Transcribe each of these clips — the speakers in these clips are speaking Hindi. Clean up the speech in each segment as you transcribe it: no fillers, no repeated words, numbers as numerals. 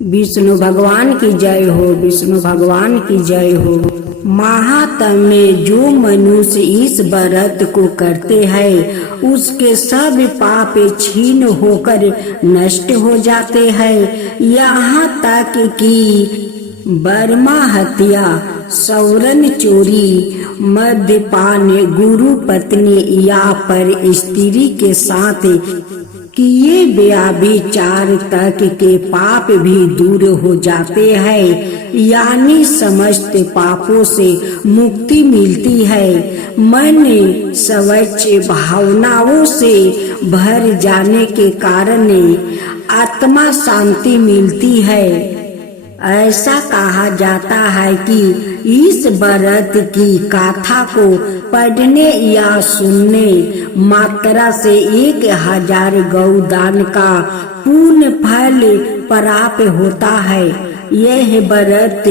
विष्णु भगवान की जय हो, विष्णु भगवान की जय हो। महात्म में जो मनुष्य इस व्रत को करते हैं उसके सब पाप छीन होकर नष्ट हो जाते हैं। यहाँ तक कि बर्मा हत्या, सौरन चोरी, मद्यपान, गुरु पत्नी या पर स्त्री के साथ किए व्यभिचार तक के पाप भी दूर हो जाते हैं, यानी समस्त पापों से मुक्ति मिलती है। मन स्वच्छ भावनाओं से भर जाने के कारण आत्मा शांति मिलती है। ऐसा कहा जाता है कि इस व्रत की गाथा को पढ़ने या सुनने मात्रा से 1000 गौदान का पूर्ण फल प्राप्त होता है। यह व्रत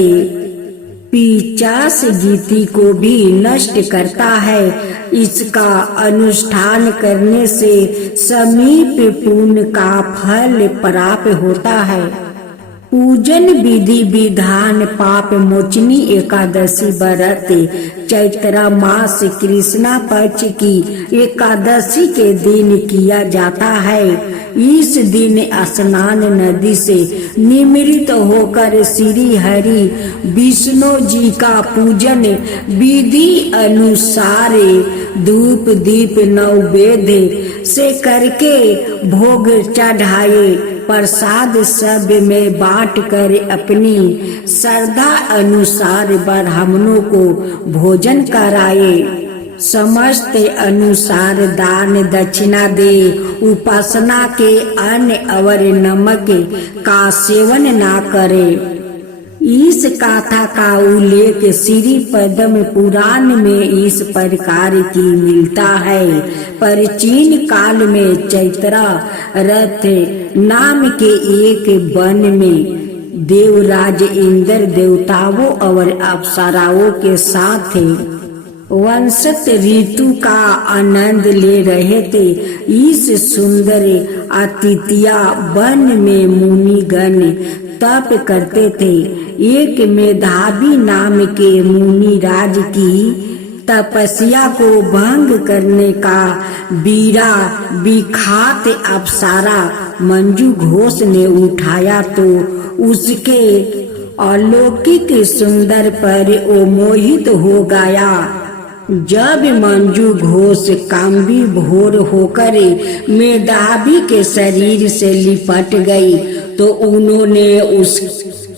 पिशाच गीति को भी नष्ट करता है। इसका अनुष्ठान करने से समीप पुण्य का फल प्राप्त होता है। पूजन विधि विधान पाप मोचनी एकादशी व्रत चैत्र मास कृष्णा पक्ष की एकादशी के दिन किया जाता है। इस दिन स्नान नदी से निमृत होकर श्री हरि विष्णु जी का पूजन विधि अनुसार धूप दीप नैवेद्य से करके भोग चढ़ाए, प्रसाद सब में बांट कर अपनी श्रद्धा अनुसार ब्राह्मणों को भोजन कराए। समस्त अनुसार दान दक्षिणा दे, उपासना के अन्न और नमक का सेवन ना करे। इस गाथा का उल्लेख श्री पद्म पुराण में इस प्रकार की मिलता है। प्राचीन काल में चैत्रा रथ नाम के एक वन में देवराज इंद्र देवताओं और अप्सराओं के साथ वसंत ऋतु का आनंद ले रहे थे। इस सुंदर अतिथिया वन में मुनिगण तप करते थे। एक मेधावी नाम के मुनि राज की तपस्या को भंग करने का बीड़ा विख्यात अप्सरा मंजू घोष ने उठाया तो उसके अलौकिक सुंदर पर वो मोहित हो गया। जब मंजू घोष काम्बी भोर होकर मेधावी के शरीर से लिपट गई तो उन्होंने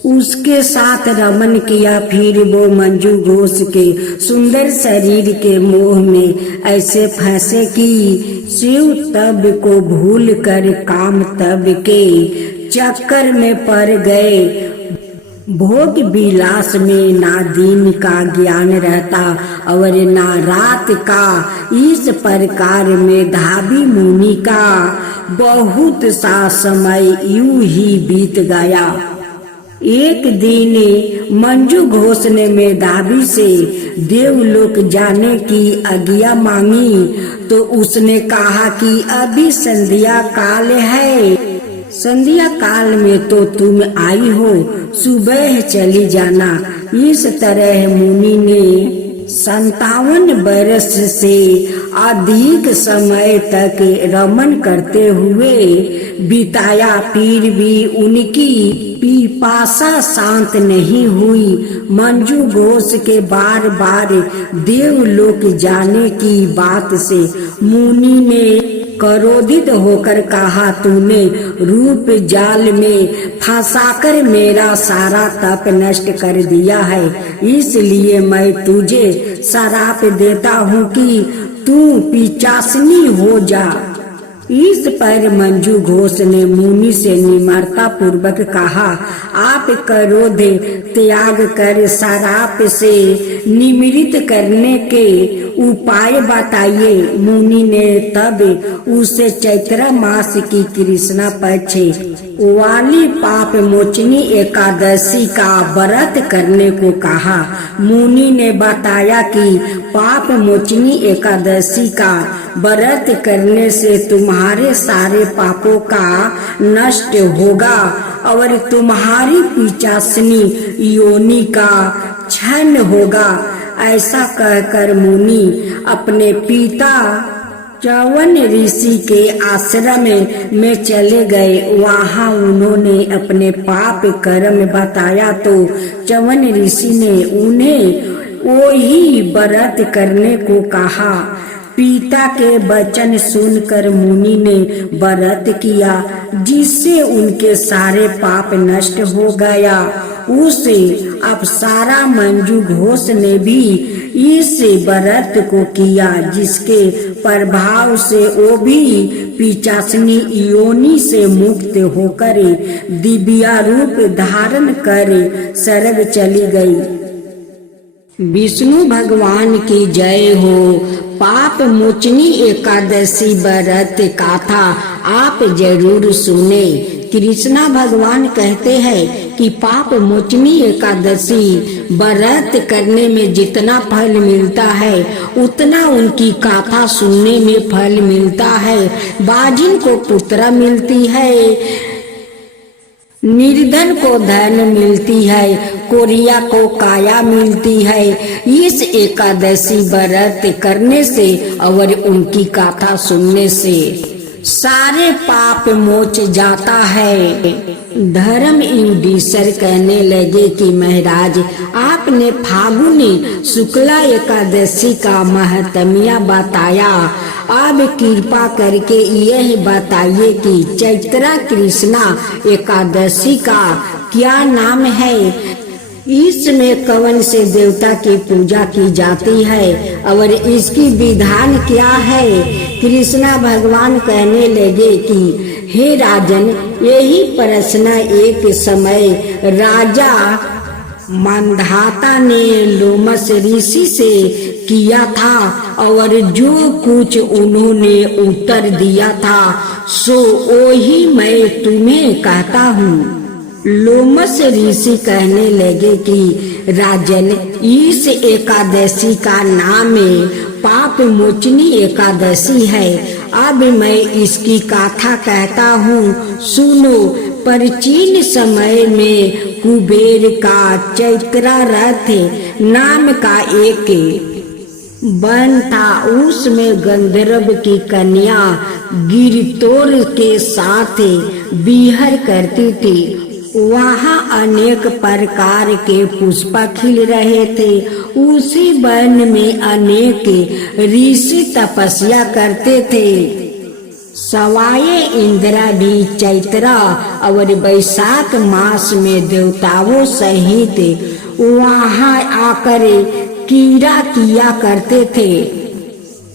उसके साथ रमन किया। फिर वो मंजू घोष के सुंदर शरीर के मोह में ऐसे फंसे कि शिव तब को भूल कर काम तब के चक्कर में पड़ गए। भोग विलास में ना दिन का ज्ञान रहता और ना रात का। इस प्रकार मेधावी मुनि का बहुत सा समय यूं ही बीत गया। एक दिन मंजू घोष ने मेधावी से देवलोक जाने की आज्ञा मांगी तो उसने कहा कि अभी संध्या काल है, संध्या काल में तो तुम आई हो, सुबह चली जाना। इस तरह मुनि ने 57 वर्ष से अधिक समय तक रमन करते हुए बिताया, फिर भी उनकी पिपासा शांत नहीं हुई। मंजू घोष के बार बार देवलोक जाने की बात से मुनि ने क्रोधित होकर कहा, तूने रूप जाल में फंसाकर मेरा सारा तप नष्ट कर दिया है, इसलिए मैं तुझे श्राप देता हूँ कि तू पिशाचिनी हो जा। इस पर मंजू घोष ने मुनि से निम्रता पूर्वक कहा, आप क्रोध त्याग कर श्राप से निवृत्त करने के उपाय बताइए। मुनि ने तब उसे चैत्र मास की कृष्णा पक्ष वाली पाप मोचनी एकादशी का व्रत करने को कहा। मुनि ने बताया कि पाप मोचनी एकादशी का व्रत करने से तुम्हारे सारे पापों का नष्ट होगा और तुम्हारी पिशाचिनी योनि का क्षय होगा। ऐसा कहकर मुनि अपने पिता च्यवन ऋषि के आश्रम में चले गए। वहां उन्होंने अपने पाप कर्म बताया तो च्यवन ऋषि ने उन्हें वही व्रत करने को कहा। पिता के वचन सुनकर मुनि ने व्रत किया, जिससे उनके सारे पाप नष्ट हो गया। उसे अप्सरा मंजू घोष ने भी इस व्रत को किया, जिसके प्रभाव से वो भी पिशाचिनी योनि से मुक्त होकर दिव्या रूप धारण कर स्वर्ग चली गई। विष्णु भगवान की जय हो। पाप मोचनी एकादशी व्रत कथा आप जरूर सुने। कृष्णा भगवान कहते हैं कि पाप मोचनी एकादशी व्रत करने में जितना फल मिलता है उतना उनकी कथा सुनने में फल मिलता है। बाजिन को पुत्र मिलती है, निर्धन को धन मिलती है, कोरिया को काया मिलती है। इस एकादशी व्रत करने से और उनकी कथा सुनने से सारे पाप मोच जाता है। धर्म युधिष्ठिर कहने लगे कि महाराज, आपने फागुनी शुक्ला एकादशी का महत्म्य बताया, अब कृपा करके यह बताइए कि चैत्र कृष्णा एकादशी का क्या नाम है। इसमें कौन से देवता की पूजा की जाती है और इसकी विधान क्या है। कृष्णा भगवान कहने लगे कि हे राजन, यही प्रश्न एक समय राजा मंधाता ने लोमस ऋषि से किया था और जो कुछ उन्होंने उत्तर दिया था सो वही मैं तुम्हें कहता हूँ। लोमस ऋषि कहने लगे कि राजन, इस एकादशी का नाम पाप मोचनी एकादशी है। अब मैं इसकी कथा कहता हूँ, सुनो। प्राचीन समय में कुबेर का चैत्रा रथ नाम का एक वन था। उसमें गंधर्व की कन्या गिरतोर के साथ विहर करती थी। वहाँ अनेक प्रकार के पुष्प खिल रहे थे। उसी वन में अनेक ऋषि तपस्या करते थे। सवाये इंद्रा भी चैत्र और वैशाख मास में देवताओं सहित वहाँ आकर कीड़ा किया करते थे।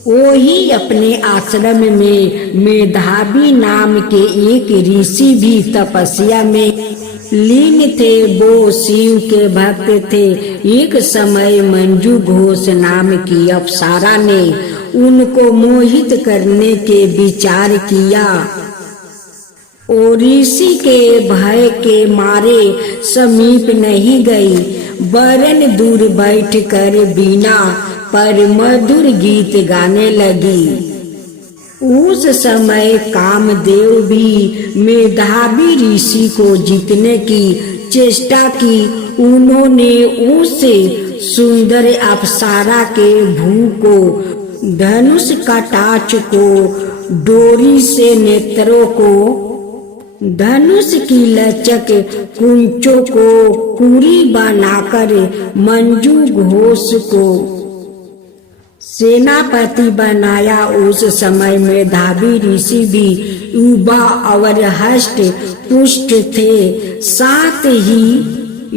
वही अपने आश्रम में मेधावी नाम के एक ऋषि भी तपस्या में लीन थे। वो शिव के भक्त थे। एक समय मंजू घोष नाम की अप्सरा ने उनको मोहित करने के विचार किया। ओ ऋषि के भय के मारे समीप नहीं गई, वरन दूर बैठ कर बीना पर मधुर गीत गाने लगी। उस समय कामदेव भी मेधावी ऋषि को जीतने की चेष्टा की। उन्होंने उस सुंदर अप्सरा के भू को, धनुष कटाक्ष को, डोरी से नेत्रों को, धनुष की लचक कुंचों को कुरी बनाकर मंजू घोष को सेनापति बनाया। उस समय मेधावी ऋषि भी युवा और हष्ट पुष्ट थे, साथ ही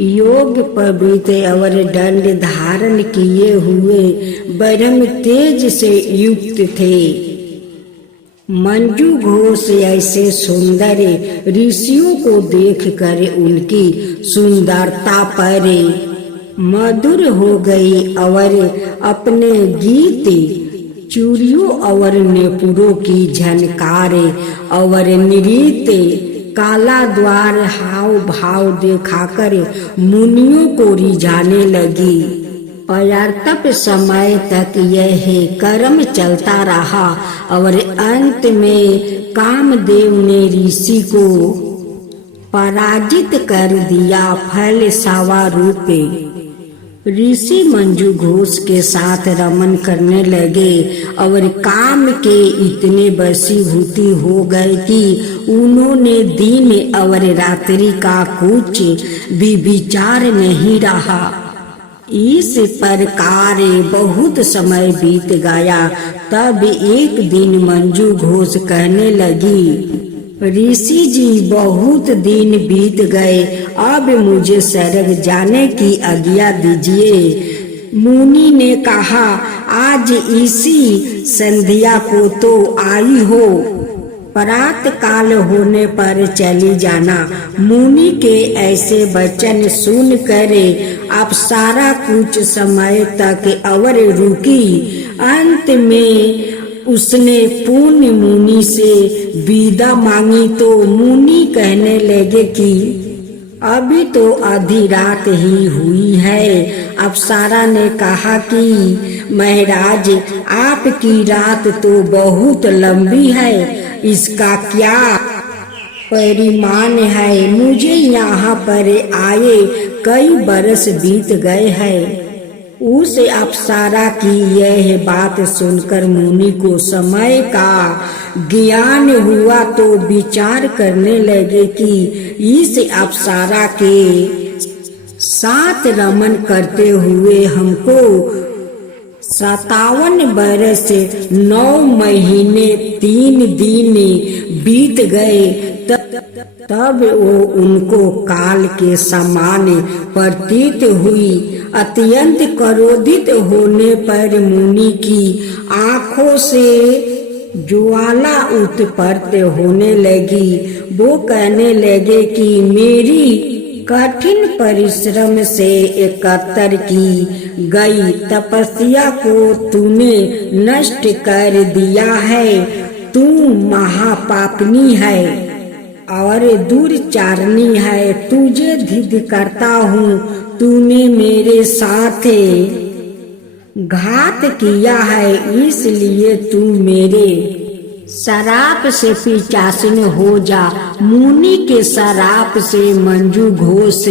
योग पवित्र और दंड धारण किए हुए ब्रह्म तेज से युक्त थे। मंजू घोष ऐसे सुंदर ऋषियों को देखकर उनकी सुंदरता पर मधुर हो गई और अपने गीत चूड़ियों और नेपुरों की झनकारे और नृत्य काला द्वार हाव भाव दिखाकर मुनियों को रिझाने लगी। पर्याप्त समय तक यह कर्म चलता रहा और अंत में कामदेव ने ऋषि को पराजित कर दिया। फल सावा रूपे ऋषि मंजू घोष के साथ रमन करने लगे और काम के इतने वशीभूति हो गए कि उन्होंने दिन और रात्रि का कुछ भी विचार नहीं रहा। इस प्रकार बहुत समय बीत गया। तब एक दिन मंजू घोष कहने लगी, ऋषि जी बहुत दिन बीत गए, अब मुझे स्वर्ग जाने की आज्ञा दीजिए। मुनि ने कहा, आज इसी संध्या को तो आई हो, प्रात काल होने पर चली जाना। मुनि के ऐसे वचन सुनकर अप्सरा कुछ समय तक और रुकी। अंत में उसने पुण्य मुनि से विदा मांगी तो मुनि कहने लगे कि अभी तो आधी रात ही हुई है। अप्सरा ने कहा कि महाराज, आपकी रात तो बहुत लंबी है, इसका क्या परिमाण है? मुझे यहाँ पर आए कई बरस बीत गए हैं। उस अप्सरा की यह बात सुनकर मुनि को समय का ज्ञान हुआ तो विचार करने लगे कि इस अप्सरा के साथ रमन करते हुए हमको 57 बरस 9 महीने 3 दिन बीत गए। तब वो उनको काल के समान प्रतीत हुई। अत्यंत क्रोधित होने पर मुनि की आंखों से ज्वाला उत्पन्न होने लगी। वो कहने लगे कि मेरी कठिन परिश्रम से एकत्र की गई तपस्या को तूने नष्ट कर दिया है। तू महापापनी है और दुर्चारणी है। तुझे धिद करता हूँ, तूने मेरे साथ घात किया है, इसलिए तू मेरे शराप से पिचासिन हो जा। मुनि के शराप से मंजू घोष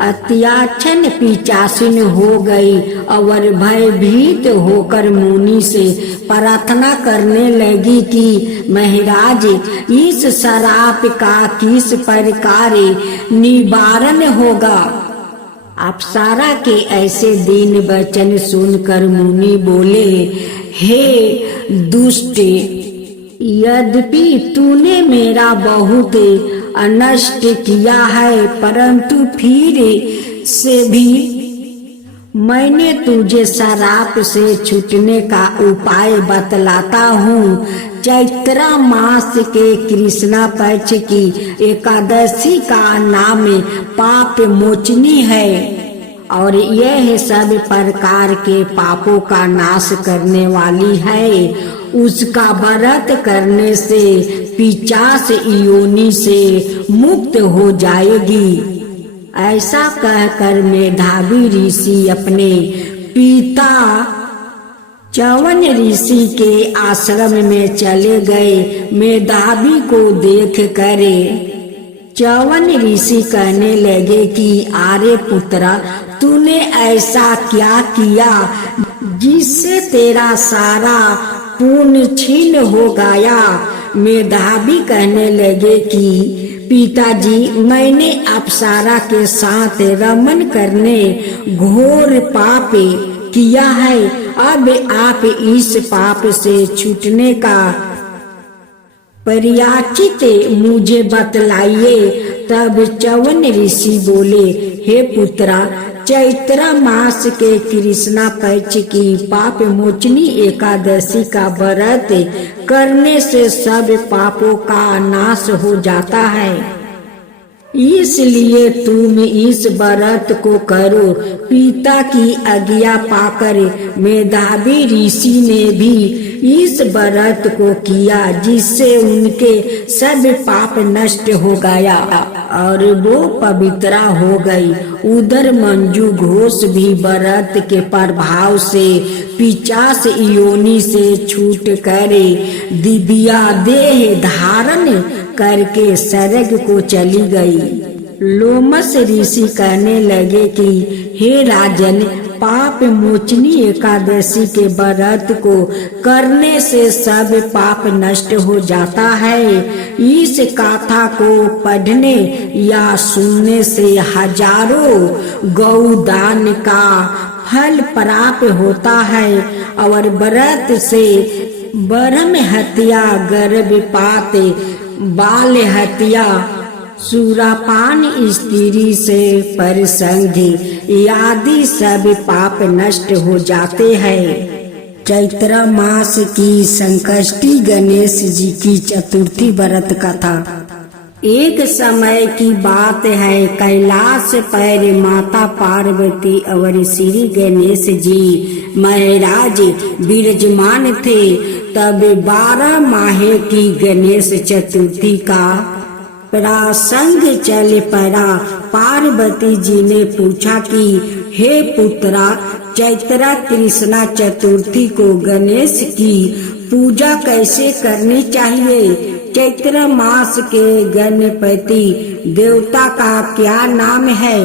अत्याचन पिचासिन हो गई और भयभीत होकर मुनि से प्रार्थना करने लगी कि महाराज, इस शराप का किस प्रकार निवारण होगा? अप्सरा के ऐसे दीन वचन सुनकर मुनि बोले, हे दुष्ट, यद्यपि तूने मेरा बहुत अनष्ट किया है, परंतु फिर से भी मैंने तुझे शराप से छूटने का उपाय बतलाता हूँ। चैत्र मास के कृष्णा पक्ष की एकादशी का नाम पाप मोचनी है और यह सब प्रकार के पापों का नाश करने वाली है। उसका व्रत करने से पिशाच योनि से मुक्त हो जाएगी। ऐसा कहकर मेधावी ऋषि अपने पिता च्यवन ऋषि के आश्रम में चले गए। मेधावी को देख कर च्यवन ऋषि कहने लगे कि आर्य पुत्रा, तूने ऐसा क्या किया जिससे तेरा सारा पुण्य छीन हो गया? मेधावी कहने लगे कि पिताजी, मैंने अप्सरा के साथ रमन करने घोर पाप किया है। अब आप इस पाप से छूटने का पर्याचित मुझे बतलाइए। तब च्यवन ऋषि बोले, हे पुत्रा, चैत्र मास के कृष्णा पक्ष की पाप मोचनी एकादशी का व्रत करने से सब पापों का नाश हो जाता है। इसलिए तुम इस व्रत को करो। पिता की आज्ञा पाकर मेधावी ऋषि ने भी इस व्रत को किया, जिससे उनके सब पाप नष्ट हो गया और वो पवित्रा हो गई। उधर मंजू घोष भी व्रत के प्रभाव से 50 योनि से छूट कर दिव्या देह धारण करके स्वर्ग को चली गई। लोमस ऋषि कहने लगे कि हे राजन, पाप मोचनी एकादशी के व्रत को करने से सब पाप नष्ट हो जाता है। इस गाथा को पढ़ने या सुनने से हजारों गौदान का फल प्राप्त होता है और व्रत से ब्रह्म हत्या, गर्भपात, बाल हत्या, सुरापान, स्त्री से परसंग आदि सब पाप नष्ट हो जाते हैं। चैत्र मास की संकष्टी गणेश जी की चतुर्थी व्रत कथा। एक समय की बात है, कैलाश पर माता पार्वती और श्री गणेश जी महाराज विराजमान थे। तब 12 माह की गणेश चतुर्थी का प्रसंग चल पड़ा। पार्वती जी ने पूछा कि हे पुत्रा, चैत्र कृष्णा चतुर्थी को गणेश की पूजा कैसे करनी चाहिए? चैत्र मास के गणपति देवता का क्या नाम है?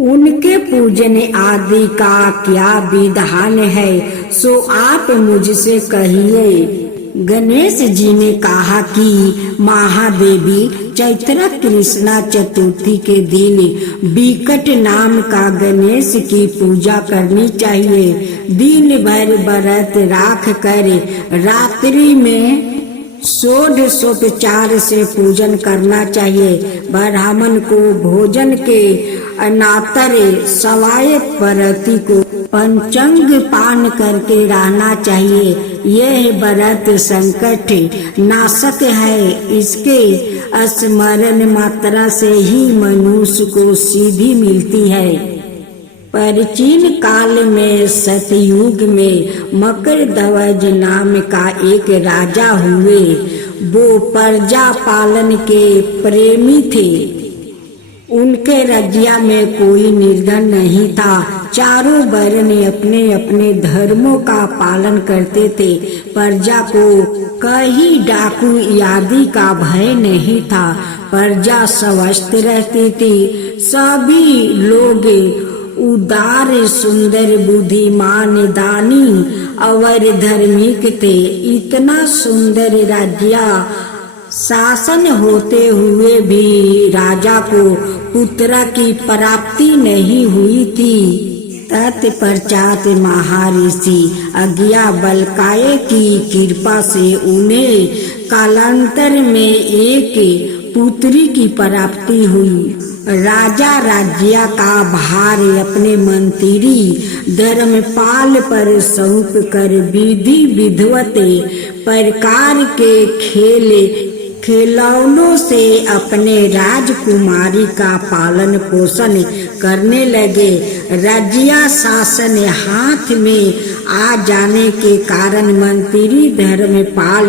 उनके पूजन आदि का क्या विधान है? सो आप मुझसे कहिए। गणेश जी ने कहा कि महादेवी, चैत्र कृष्णा चतुर्थी के दिन विकट नाम का गणेश की पूजा करनी चाहिए। दिन भर व्रत राख कर रात्रि में षोडशोपचार से पूजन करना चाहिए। ब्राह्मण को भोजन के अनातर सवाय प्रति को पंचांग पान करके रहना चाहिए। यह व्रत संकट नाशक है। इसके स्मरण मात्रा से ही मनुष्य को सिद्धि मिलती है। प्राचीन काल में सतयुग में मकरध्वज नाम का एक राजा हुए। वो प्रजा पालन के प्रेमी थे। उनके राज्य में कोई निर्धन नहीं था। चारों वर्ण अपने अपने धर्मों का पालन करते थे। प्रजा को कहीं डाकू आदि का भय नहीं था। प्रजा स्वस्थ रहती थी। सभी लोग उदार, सुंदर, बुद्धिमान, दानी और धार्मिक थे। इतना सुंदर राज्य शासन होते हुए भी राजा को पुत्र की प्राप्ति नहीं हुई थी। तत्पश्चात महर्षि अज्ञा बलकाय की कृपा से उन्हें कालांतर में एक पुत्री की प्राप्ति हुई। राजा राज्य का भार अपने मंत्री धर्मपाल पर सौंप कर विधि विधवत प्रकार के खिलौनों से अपने राजकुमारी का पालन पोषण करने लगे। राज्य शासन हाथ में आ जाने के कारण मंत्री धर्मपाल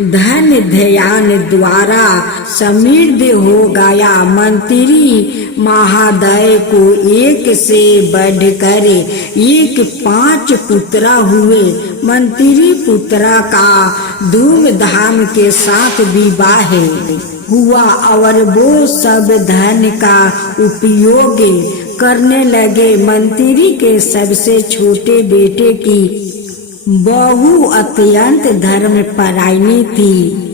धन ध्यान द्वारा समृद्ध हो गया। मंत्री महादय को एक से बढ़कर एक 5 पुत्र हुए। मंत्री पुत्र का धूमधाम के साथ विवाह हुआ और वो सब धन का उपयोग करने लगे। मंत्री के सबसे छोटे बेटे की बहु अत्यंत धर्मपरायणी थी।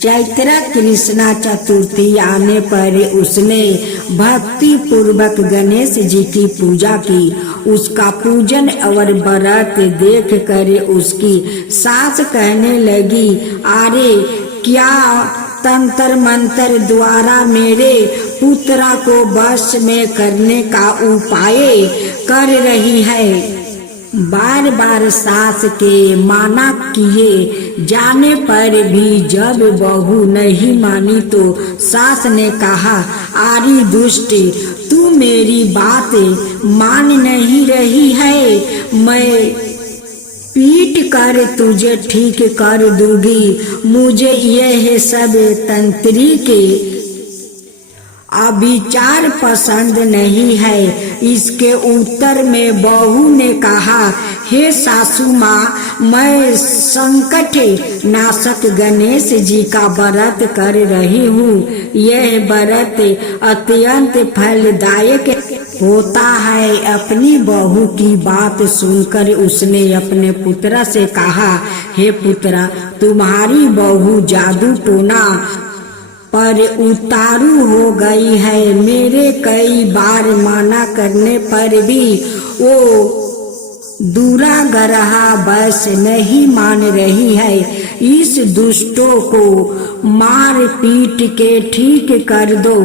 चैत्र कृष्णा चतुर्थी आने पर उसने भक्ति पूर्वक गणेश जी की पूजा की। उसका पूजन और व्रत देख कर उसकी सास कहने लगी, अरे क्या तंत्र मंत्र द्वारा मेरे पुत्र को वश में करने का उपाय कर रही है? बार बार सास के माना किए जाने पर भी जब बहू नहीं मानी तो सास ने कहा, आरी दुष्ट, तू मेरी बात मान नहीं रही है, मैं पीट कर तुझे ठीक कर दूंगी। मुझे यह सब तंत्री के अविचार पसंद नहीं है। इसके उत्तर में बहू ने कहा, हे सासू माँ, मैं संकट नाशक गणेश जी का व्रत कर रही हूँ। यह व्रत अत्यंत फलदायक होता है। अपनी बहू की बात सुनकर उसने अपने पुत्र से कहा, हे पुत्रा, तुम्हारी बहू जादू टोना पर उतारू हो गई है। मेरे कई बार माना करने पर भी वो दूरागरहा बस नहीं मान रही है। इस दुष्टों को मार पीट के ठीक कर दो।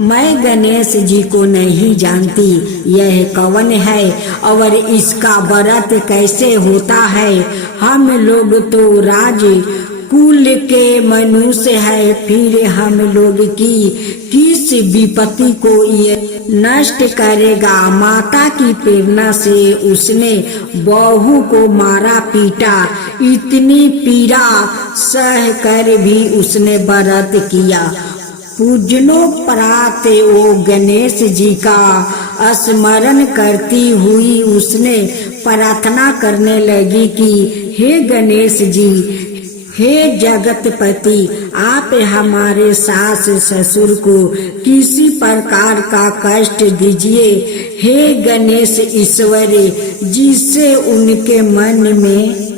मैं गणेश जी को नहीं जानती, यह कौन है और इसका व्रत कैसे होता है। हम लोग तो राज कुल के मनुष्य है, फिर हम लोग की किस विपत्ति को ये नष्ट करेगा। माता की प्रेरणा से उसने बहू को मारा पीटा। इतनी पीड़ा सह कर भी उसने व्रत किया। पूजनोपरांत वो गणेश जी का स्मरण करती हुई उसने प्रार्थना करने लगी कि हे गणेश जी, हे जगतपति, आप हमारे सास ससुर को किसी प्रकार का कष्ट दीजिए। हे गणेश ईश्वर, जिससे उनके मन में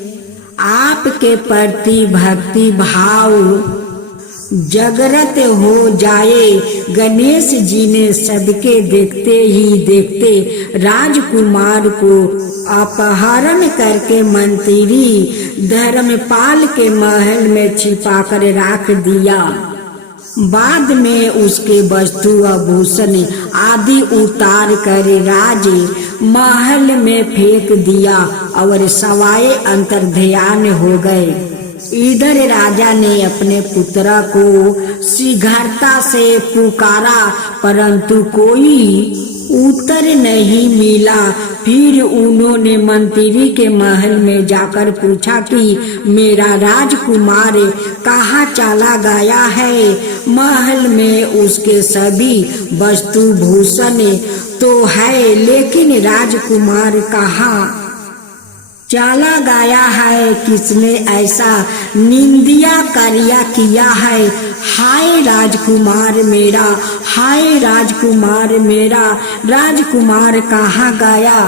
आपके प्रति भक्ति भाव जागृत हो जाए। गणेश जी ने सबके देखते ही देखते राजकुमार को अपहरण करके मंत्री धर्मपाल के महल में छिपाकर रख दिया। बाद में उसके वस्तु आभूषण आदि उतार कर राज महल में फेंक दिया और सवाए अंतर्ध्यान हो गए। इधर राजा ने अपने पुत्र को शीघ्रता से पुकारा, परंतु कोई उत्तर नहीं मिला। फिर उन्होंने मंत्री के महल में जाकर पूछा कि मेरा राजकुमार कहाँ चला गया है। महल में उसके सभी वस्तु भूषण तो है, लेकिन राजकुमार कहाँ चला गया है, किसने ऐसा निंदिया कार्य किया है। हाय राजकुमार मेरा, हाय राजकुमार मेरा, राजकुमार कहाँ गया।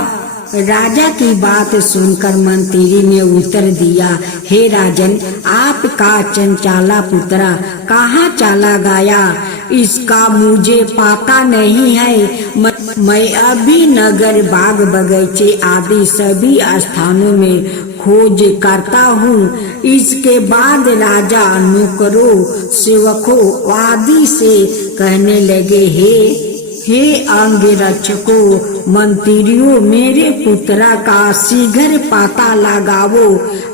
राजा की बात सुनकर मंत्री ने उत्तर दिया, हे राजन, आपका चंचला पुत्र कहाँ चला गया, इसका मुझे पता नहीं है। मैं अभी नगर, बाग, बगीचे आदि सभी स्थानों में खोज करता हूँ। इसके बाद राजा नौकरों, सेवकों आदि से कहने लगे, हे अंगरक्षकों, मंत्रियों, मेरे पुत्र का शीघ्र पता लगाओ।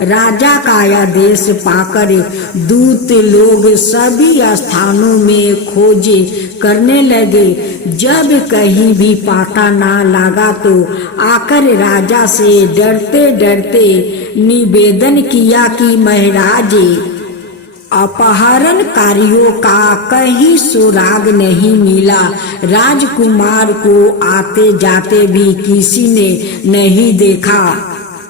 राजा का आदेश पाकर दूत लोग सभी स्थानों में खोज करने लगे। जब कहीं भी पता ना लगा तो आकर राजा से डरते डरते निवेदन किया कि महाराज, अपहरणकारियों का कहीं सुराग नहीं मिला। राजकुमार को आते जाते भी किसी ने नहीं देखा।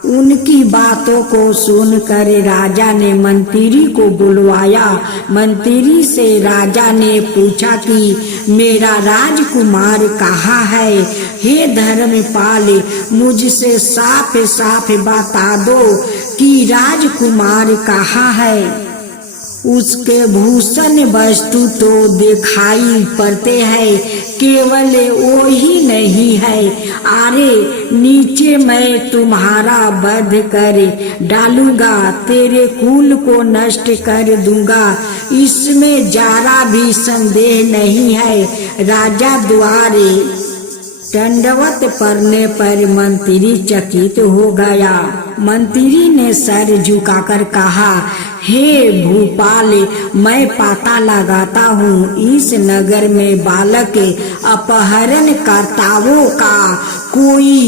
उनकी बातों को सुनकर राजा ने मंत्री को बुलवाया। मंत्री से राजा ने पूछा कि मेरा राजकुमार कहाँ है। हे धर्मपाल, मुझसे साफ साफ बता दो कि राजकुमार कहाँ है। उसके भूषण वस्तु तो दिखाई पड़ते हैं, केवल वो ही नहीं है। अरे नीचे मैं तुम्हारा वध कर डालूंगा, तेरे कुल को नष्ट कर दूंगा, इसमें जरा भी संदेह नहीं है। राजा द्वारे दंडवत पड़ने पर मंत्री चकित हो गया। मंत्री ने सर झुकाकर कहा, हे भूपाल, मैं पता लगाता हूँ इस नगर में बालक अपहरणकर्ताओं का कोई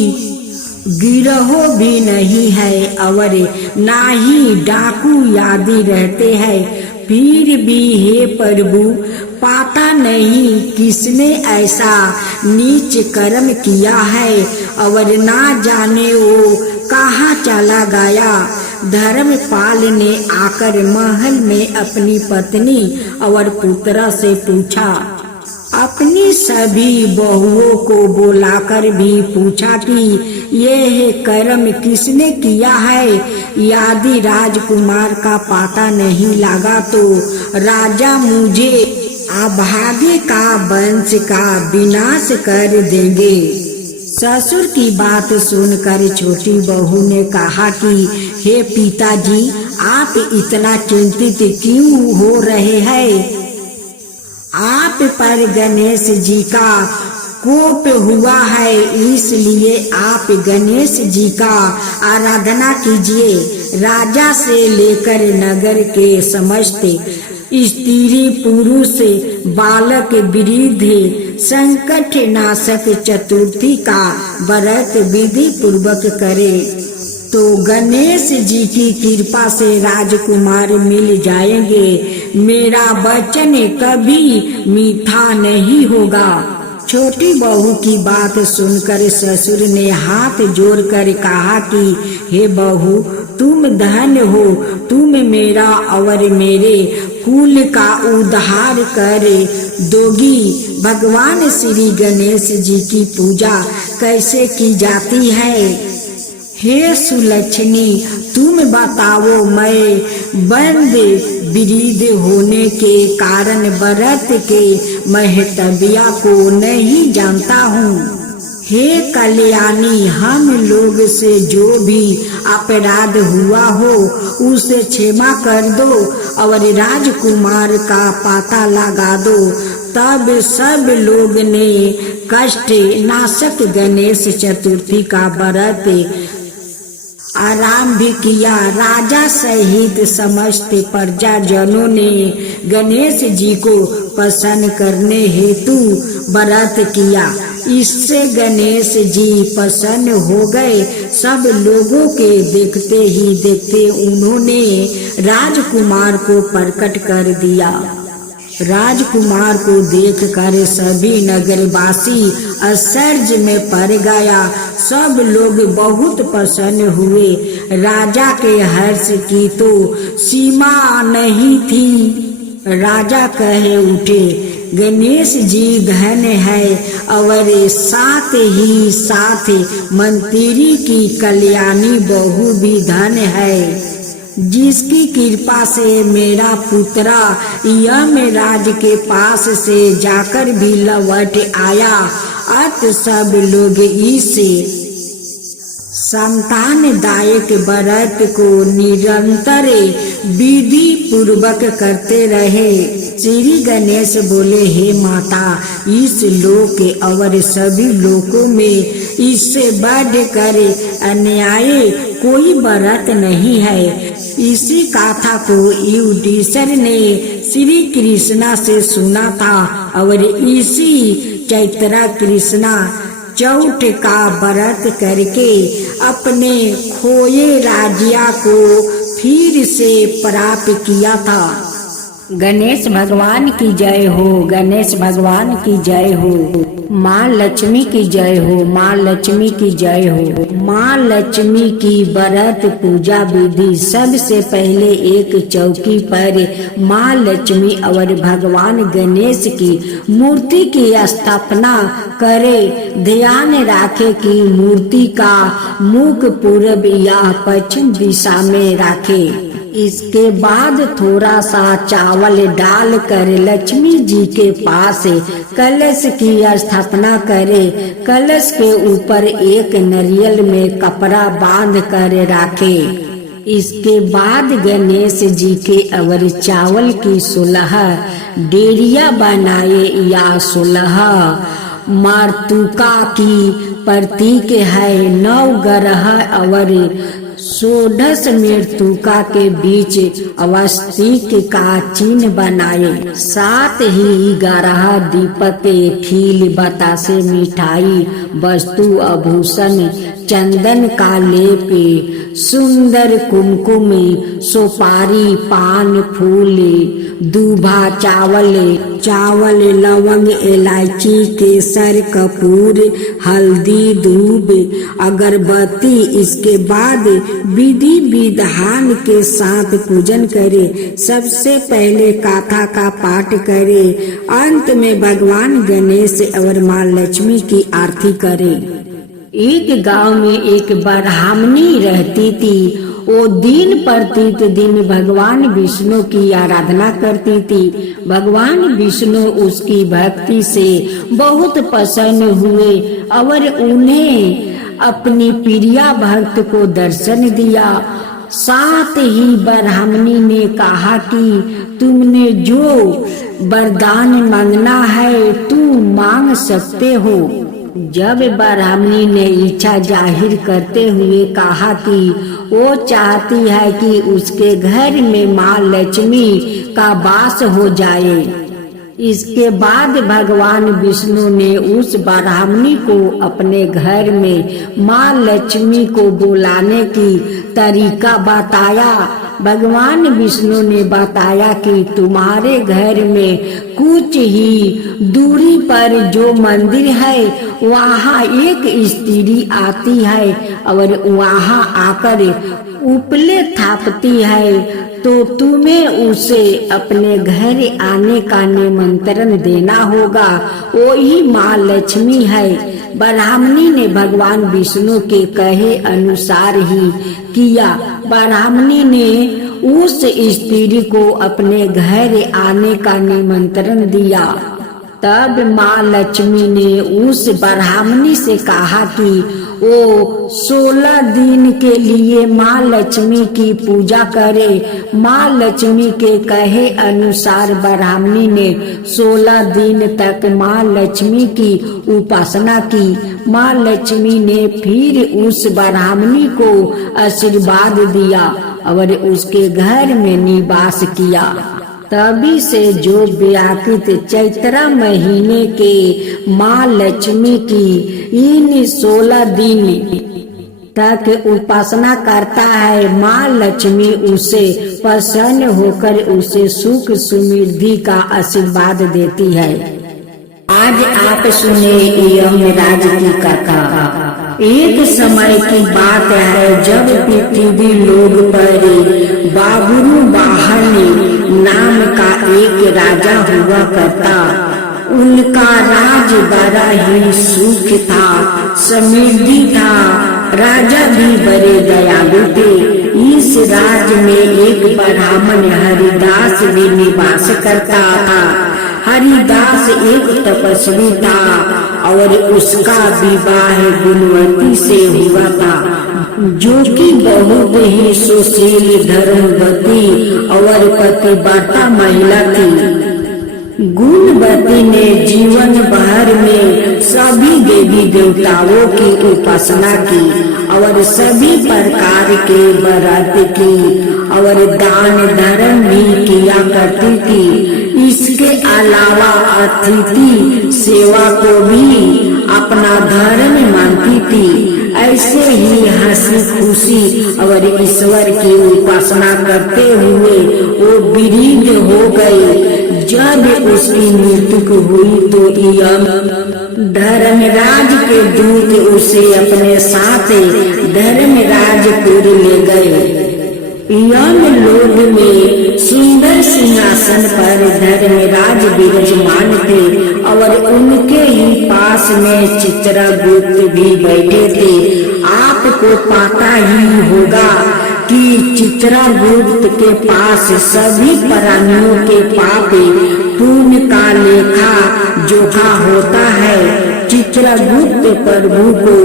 गिरोह भी नहीं है और ना ही डाकू आदि रहते हैं। फिर भी हे प्रभु, पता नहीं किसने ऐसा नीच कर्म किया है और ना जाने वो कहाँ चला गया। धर्मपाल ने आकर महल में अपनी पत्नी और पुत्र से पूछा, अपनी सभी बहुओं को बुलाकर भी पूछा कि यह कर्म किसने किया है। यदि राजकुमार का पता नहीं लगा तो राजा मुझे अभागे का वंश का विनाश कर देंगे। ससुर की बात सुनकर छोटी बहू ने कहा कि हे पिताजी, आप इतना चिंतित क्यों हो रहे हैं? आप पर गणेश जी का कोप हुआ है, इसलिए आप गणेश जी का आराधना कीजिए। राजा से लेकर नगर के समस्त स्त्री पुरुष बालक वृद्ध संकट नाशक चतुर्थी का व्रत विधि पूर्वक करे तो गणेश जी की कृपा से राजकुमार मिल जाएंगे। मेरा वचन कभी मीठा नहीं होगा। छोटी बहू की बात सुनकर ससुर ने हाथ जोड़कर कहा कि हे बहू, तुम धन्य हो, तुम मेरा और मेरे कुल का उद्धार कर दोगी। भगवान श्री गणेश जी की पूजा कैसे की जाती है? हे सुलक्षणी, तुम बताओ। मैं बंद वृद्ध होने के कारण व्रत के महत्व को नहीं जानता हूँ। हे कल्याणी, हम लोग से जो भी अपराध हुआ हो उसे क्षमा कर दो और राजकुमार का पता लगा दो। तब सब लोग ने कष्ट नाशक गणेश चतुर्थी का व्रत आरंभ किया। राजा सहित समस्त प्रजाजनों ने गणेश जी को प्रसन्न करने हेतु व्रत किया। इससे गणेश जी प्रसन्न हो गए। सब लोगों के देखते ही देखते उन्होंने राजकुमार को प्रकट कर दिया। राजकुमार को देखकर सभी नगरवासी आश्चर्य में पड़ गया। सब लोग बहुत प्रसन्न हुए। राजा के हर्ष की तो सीमा नहीं थी। राजा कहे उठे, गणेश जी धन्य है और साथ ही साथ मंत्री की कल्याणी बहू भी धन्य है, जिसकी कृपा से मेरा पुत्र यमराज के पास से जाकर भी लौट आया। अत सब लोग इस संतानदायक व्रत को निरंतर विधि पूर्वक करते रहे। श्री गणेश बोले, हे माता, इस लोक और सभी लोकों में इससे बढ़कर अन्याय कोई व्रत नहीं है। इसी कथा को युधिष्ठिर ने श्री कृष्णा से सुना था और इसी चैत्र कृष्णा चौथ का व्रत करके अपने खोए राज्य को फिर से प्राप्त किया था। गणेश भगवान की जय हो। गणेश भगवान की जय हो। माँ लक्ष्मी की जय हो। माँ लक्ष्मी की जय हो। माँ लक्ष्मी की व्रत पूजा विधि। सबसे पहले एक चौकी पर माँ लक्ष्मी और भगवान गणेश की मूर्ति की स्थापना करे। ध्यान रखे कि मूर्ति का मुख पूर्व या पश्चिम दिशा में रखे। इसके बाद थोड़ा सा चावल डालकर लक्ष्मी जी के पास कलश की स्थापना करे। कलश के ऊपर एक नारियल में कपड़ा बांध कर रखे। इसके बाद गणेश जी के और चावल की 16 डेरिया बनाए या 16 मातृका की प्रतीक है। 9 ग्रह और 16 मृतका के बीच अवस्थित का चिन्ह बनाए। साथ ही 11 दीपक, खील, बतासे, मिठाई, वस्तु, आभूषण, चंदन का लेप, सुंदर कुमकुम, सुपारी, पान, फूल, दूभा, चावल, लवंग, इलायची, केसर, कपूर, हल्दी, दूब, अगरबत्ती। इसके बाद विधि विधान के साथ पूजन करे। सबसे पहले गाथा का पाठ करे। अंत में भगवान गणेश और माँ लक्ष्मी की आरती करे। एक गांव में एक ब्राह्मणी रहती थी। वो दिन प्रतिदिन भगवान विष्णु की आराधना करती थी। भगवान विष्णु उसकी भक्ति से बहुत प्रसन्न हुए और उन्हें अपनी प्रिया भक्त को दर्शन दिया। साथ ही ब्राह्मणी ने कहा कि तुमने जो वरदान मांगना है तुम मांग सकते हो। जब ब्राह्मणी ने इच्छा जाहिर करते हुए कहा कि वो चाहती है कि उसके घर में माँ लक्ष्मी का वास हो जाए। इसके बाद भगवान विष्णु ने उस ब्राह्मणी को अपने घर में माँ लक्ष्मी को बुलाने की तरीका बताया। भगवान विष्णु ने बताया कि तुम्हारे घर में कुछ ही दूरी पर जो मंदिर है वहाँ एक स्त्री आती है और वहाँ आकर उपले थापती है, तो तुम्हें उसे अपने घर आने का निमंत्रण देना होगा। वही माँ लक्ष्मी है। ब्राह्मणी ने भगवान विष्णु के कहे अनुसार ही किया। ब्राह्मणी ने उस स्त्री को अपने घर आने का निमंत्रण दिया। तब माँ लक्ष्मी ने उस ब्राह्मणी से कहा कि वो 16 दिन के लिए माँ लक्ष्मी की पूजा करे। माँ लक्ष्मी के कहे अनुसार ब्राह्मणी ने 16 दिन तक माँ लक्ष्मी की उपासना की। माँ लक्ष्मी ने फिर उस ब्राह्मणी को आशीर्वाद दिया और उसके घर में निवास किया। तभी से जो व्याकृत चैत्र महीने के माँ लक्ष्मी की इन 16 दिन तक उपासना करता है, माँ लक्ष्मी उसे प्रसन्न होकर उसे सुख समृद्धि का आशीर्वाद देती है। आज आप सुने यमराज की कथा। एक समय की बात है जब पृथ्वी लोक पर बाबुरु वाहन नाम का एक राजा हुआ करता। उनका राज बड़ा ही सुख था, समृद्धि था। राजा भी बड़े दयालु थे। इस राज में एक ब्राह्मण हरिदास भी निवास करता था। हरिदास एक तपस्वी था और उसका विवाह गुणवती से हुआ था, जो कि बहुत ही सुशील, धर्मवती और पतिव्रता महिला थी। गुणवती ने जीवन भर में सभी देवी देवताओं की उपासना की और सभी प्रकार के व्रत की और दान धर्म भी किया करती थी। इसके अलावा अतिथि सेवा को भी अपना धर्म मानती थी। ऐसे ही हंसी खुशी और ईश्वर की उपासना करते हुए वो वृद्ध हो गई। जब उसकी मृत्यु हुई तो यम धर्मराज के दूत उसे अपने साथ धर्मराजपुर ले गए। यम लोक में सुंदर सिंहासन पर धर्मराज विराजमान थे और उनके ही पास में चित्रगुप्त भी बैठे थे। आपको पता ही होगा कि चित्रगुप्त के पास सभी प्राणियों के पाप पुण्य का लेखा जोखा होता है। चित्रगुप्त प्रभु को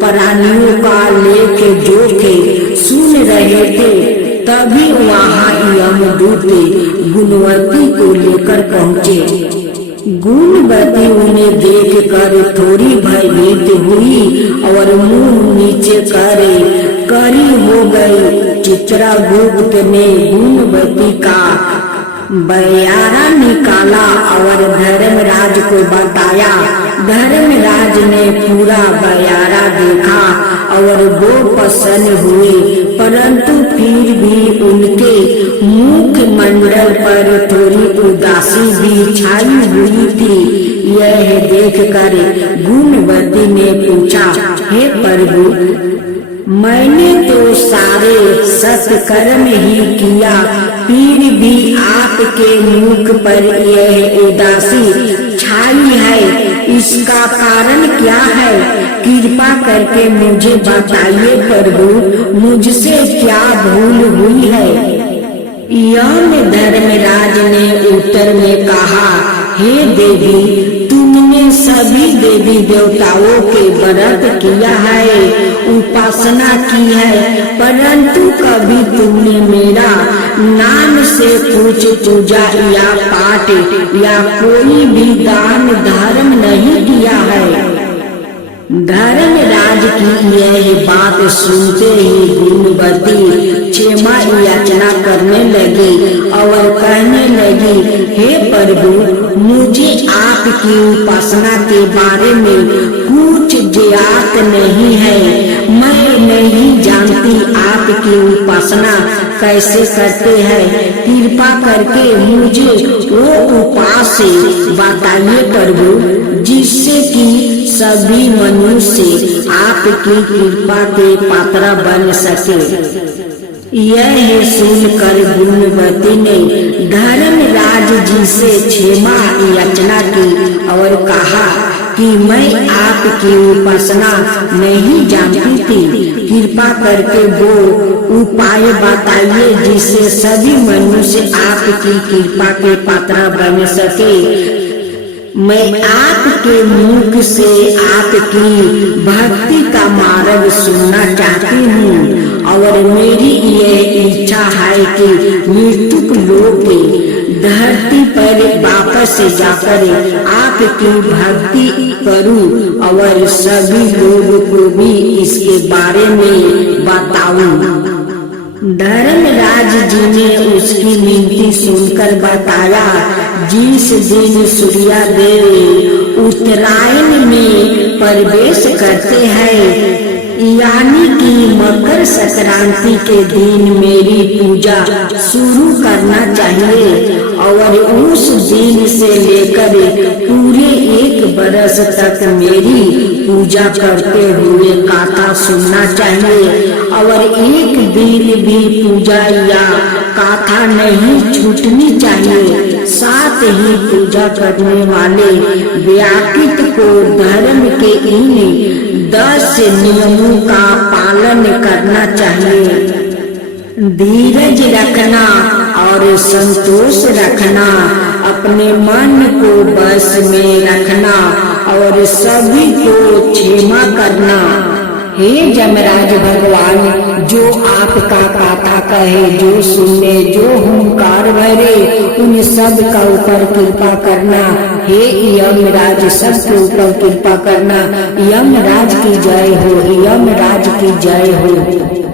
प्राणियों का लेख जोखे सुन रहे थे। तभी वहाँ यमदूत गुणवती को लेकर पहुँचे। गुणवती उन्हें देख कर थोड़ी भयभीत हुई और मुंह नीचे करे करी हो गई। चित्रगुप्त ने गुणवती का बयारा निकाला और धर्मराज को बताया। धर्मराज ने पूरा बयारा देखा और वो प्रसन्न हुए, परंतु फिर भी उनके मुखमंडल पर थोड़ी उदासी भी छाई हुई थी। यह देखकर गुणवती ने पूछा, हे प्रभु, मैंने तो सारे सत्कर्म ही किया, फिर भी आपके मुख पर यह उदासी छाई है, इसका कारण क्या है? कृपा करके मुझे बताइए प्रभु, मुझसे क्या भूल हुई है? यम धर्मराज ने उत्तर में कहा, हे देवी, तुमने सभी देवी देवताओं के व्रत किया है, उपासना की है, परंतु कभी तुमने मेरा नाम से कुछ पूजा या पाठ या कोई भी दान धर्म नहीं किया है। धर्मराज की यह बात सुनते ही गुणवती क्षमा याचना करने लगी और कहने लगी, हे प्रभु, मुझे आपकी उपासना के बारे में कुछ ज्ञात नहीं है। मैं नहीं जानती आपकी उपासना कैसे करते हैं। कृपा करके मुझे वो उपास्य बताइए प्रभु, जिससे कि सभी मनुष्य आपकी कृपा के पात्र बन सके। यह सुनकर गुणवती ने धर्मराज जी से क्षमा याचना की और कहा कि मैं आपकी उपासना नहीं जानती थी, कृपा करके वो उपाय बताइए जिससे सभी मनुष्य आपकी कृपा के पात्र बन सके। मैं आपके मुख से आपकी भक्ति का मार्ग सुनना चाहती हूँ और मेरी यह इच्छा है कि मृत्यु लोक धरती पर वापस जाकर आपकी भक्ति करूँ और सभी लोगों को भी इसके बारे में बताऊँ। धर्मराज जी ने उसकी विनती सुनकर बताया, जिस दिन सूर्योदय उत्तरायण में प्रवेश करते हैं, यानी कि मकर संक्रांति के दिन मेरी पूजा शुरू करना चाहिए और उस दिन से लेकर पूरे 1 बरस तक मेरी पूजा करते हुए गाथा सुनना चाहिए और एक दिन भी पूजा या गाथा नहीं छूटनी चाहिए। साथ ही पूजा करने वाले व्यक्ति को धर्म के इन 10 नियमों का पालन करना चाहिए। धीरज रखना और संतोष रखना, अपने मन को बस में रखना और सभी को क्षमा करना। हे यमराज भगवान, जो आपका गाथा कहे, जो सुने, जो हुंकार भरे, उन सब का ऊपर कृपा करना। हे यमराज, सबके ऊपर कृपा करना। यमराज की जय हो, यमराज की जय हो।